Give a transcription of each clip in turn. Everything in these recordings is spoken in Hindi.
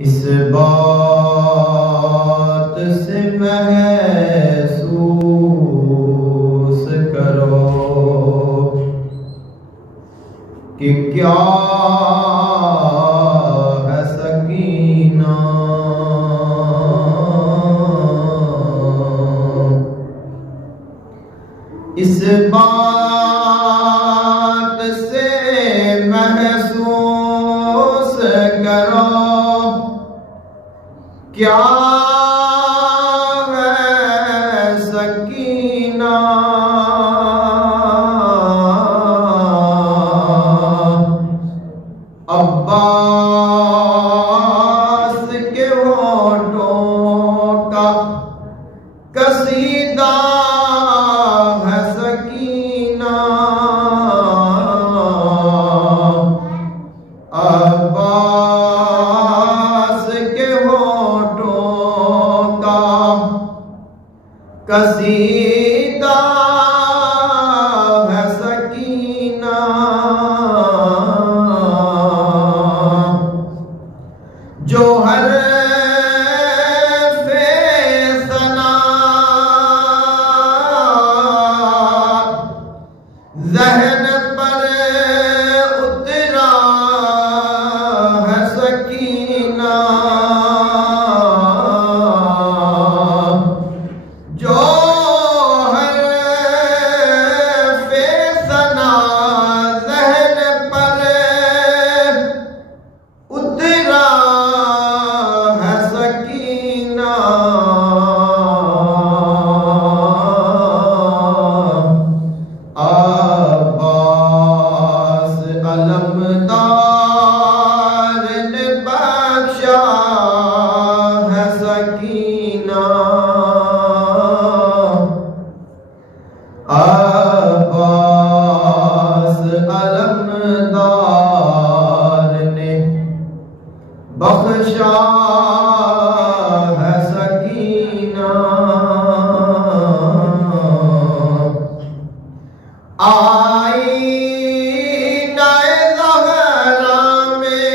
इस बात से महसूस करो कि क्या है सकीना। इस बात से महसूस करो क्या है सकीना। अब्बास के होठों का कसीदा है सकीना। अब्बास के होठों का कसीदा है सकीना। जो हर फैसला ज़हन पर उतरा है सकीना। जो हर फैसला ज़हन पर उतरा है सकीना। अब्बास अलमदार ने बख्शा है सकीना। अब्बास अलमदार ने बख्शा है सकीना। आईना ज़हरा में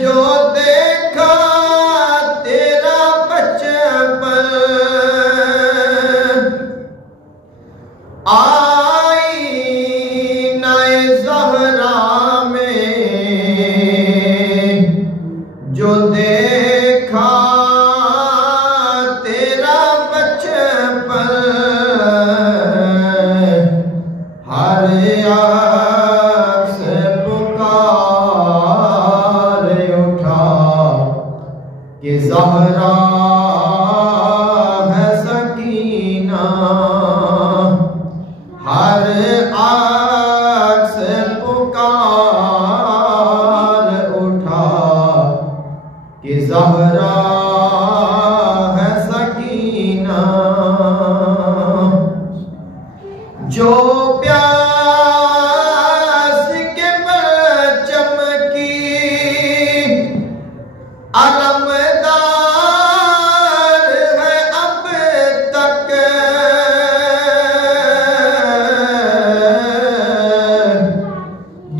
जो देखा तेरा बचपन। आईना ज़हरा में जो देखा तेरा बचपन। हर अक्स पुकार उठा कि ज़हरा है सकीना। हर अक्स पुकार उठा कि ज़हरा है सकीना। जो प्यास के परचम की अलमदार है अब तक।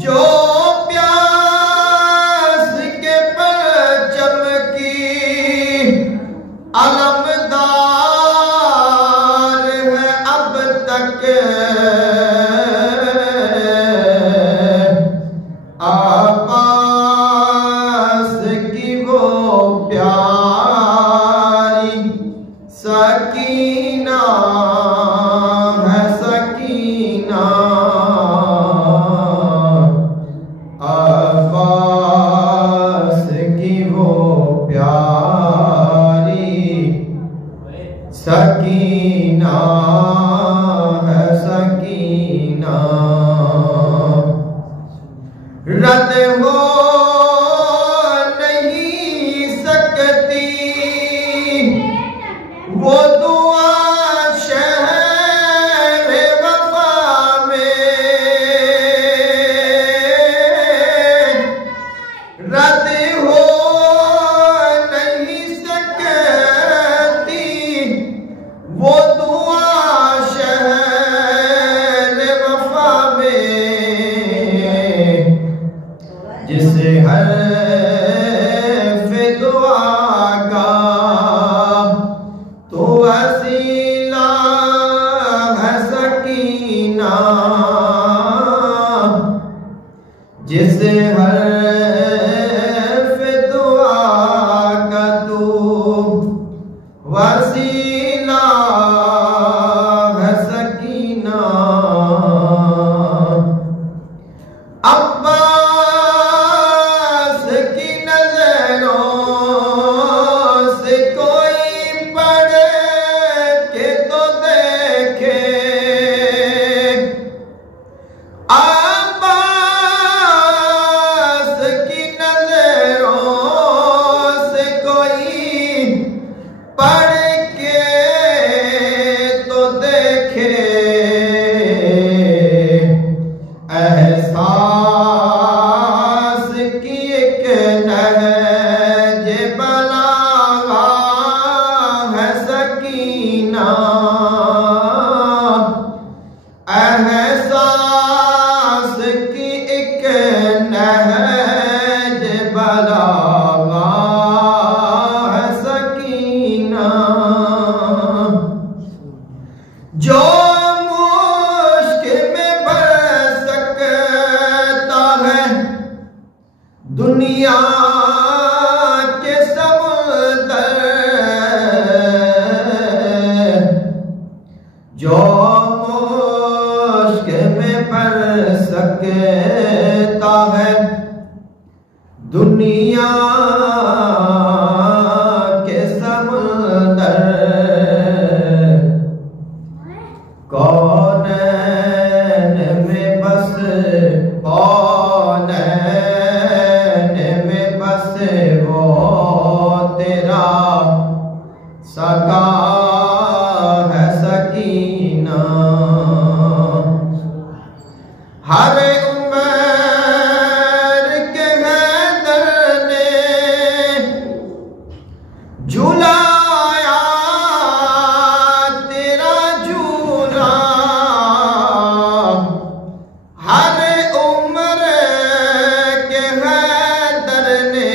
जो प्यास के परचम की अलमदार है अब तक। अब्बास की वो प्यारी सकीना है सकीना। अब्बास की वो प्यारी सकीना है सकीना। रद हो नहीं सकती वो दुआ शहर वफा में। रद हो नहीं सकती वो दुआ शहर वफा में। पढ़ के तो देखे एहसास की एक नहज बलागा है सकीना। एहसास की एक नहज बलागा है सकीना। जो मुश्किल में बढ़ सकता है दुनिया के समुंदर, जो मुश्किल में बढ़ सकता है दुनिया के समुंदर, कौनैन में बस कौनैन में बस वो तेरा सगा है सकीना। हर उम्र के हैदर ने झुलाया तेरा झूला। हर उम्र के हैदर ने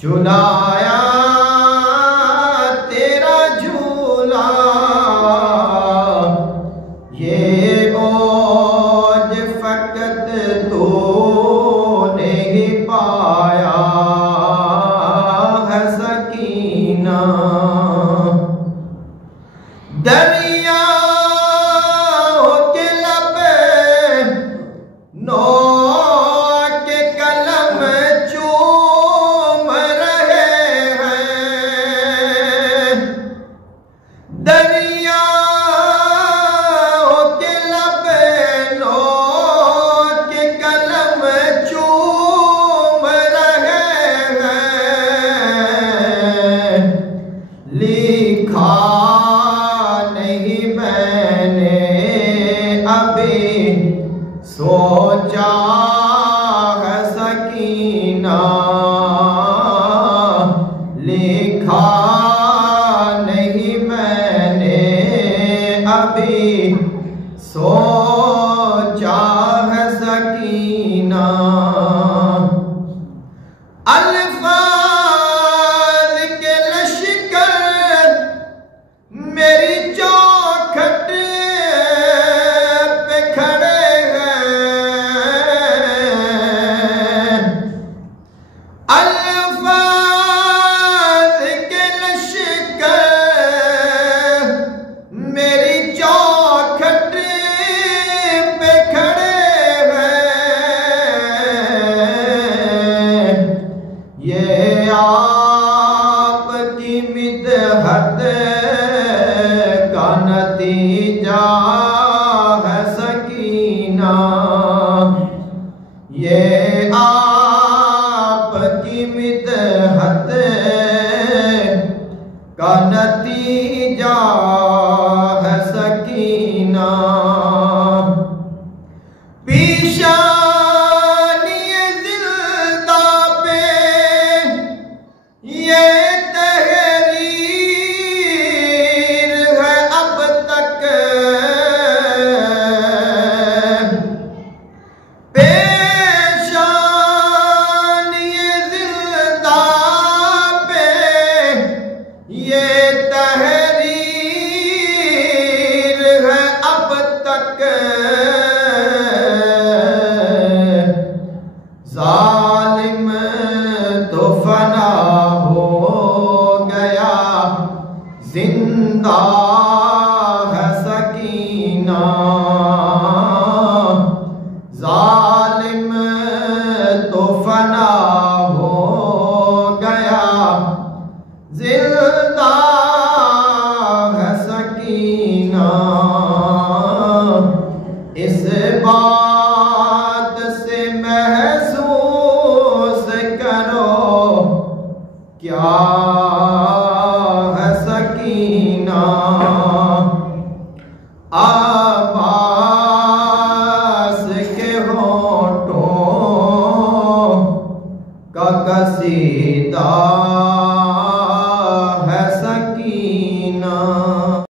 झुलाया तेरा झूला। ये ओज फकत तूने ही पाया है सकीना। दरियाओं के लब नो के कलम चूम रहे हैं। दरियाओं के लब नो के कलम चूम रहे हैं। लिखा नहीं मैंने अभी सोचा है सकीना। लिखा नहीं मैंने अभी सोचा है सकीना। अल्फाज के लश्कर मेरी चौखट पे खड़े हैं। अल्फाज के लश्कर मेरी चौखट पे खड़े हैं। ये आपकी मिदहत का नतीजा है सकीना। ये आपकी मिदहत का नतीजा है सकीना। पीशानी जिल्दा पे ये तहरीर है अब तक। पेशानी जिल्दा पे ये तहरीर है अब तक। जालिम तो फना हो गया जिंदा है सकीना। जालिम तो फना हो गया जिंदा है सकीना। इस बात से महसूस करो क्या देता है सकीना।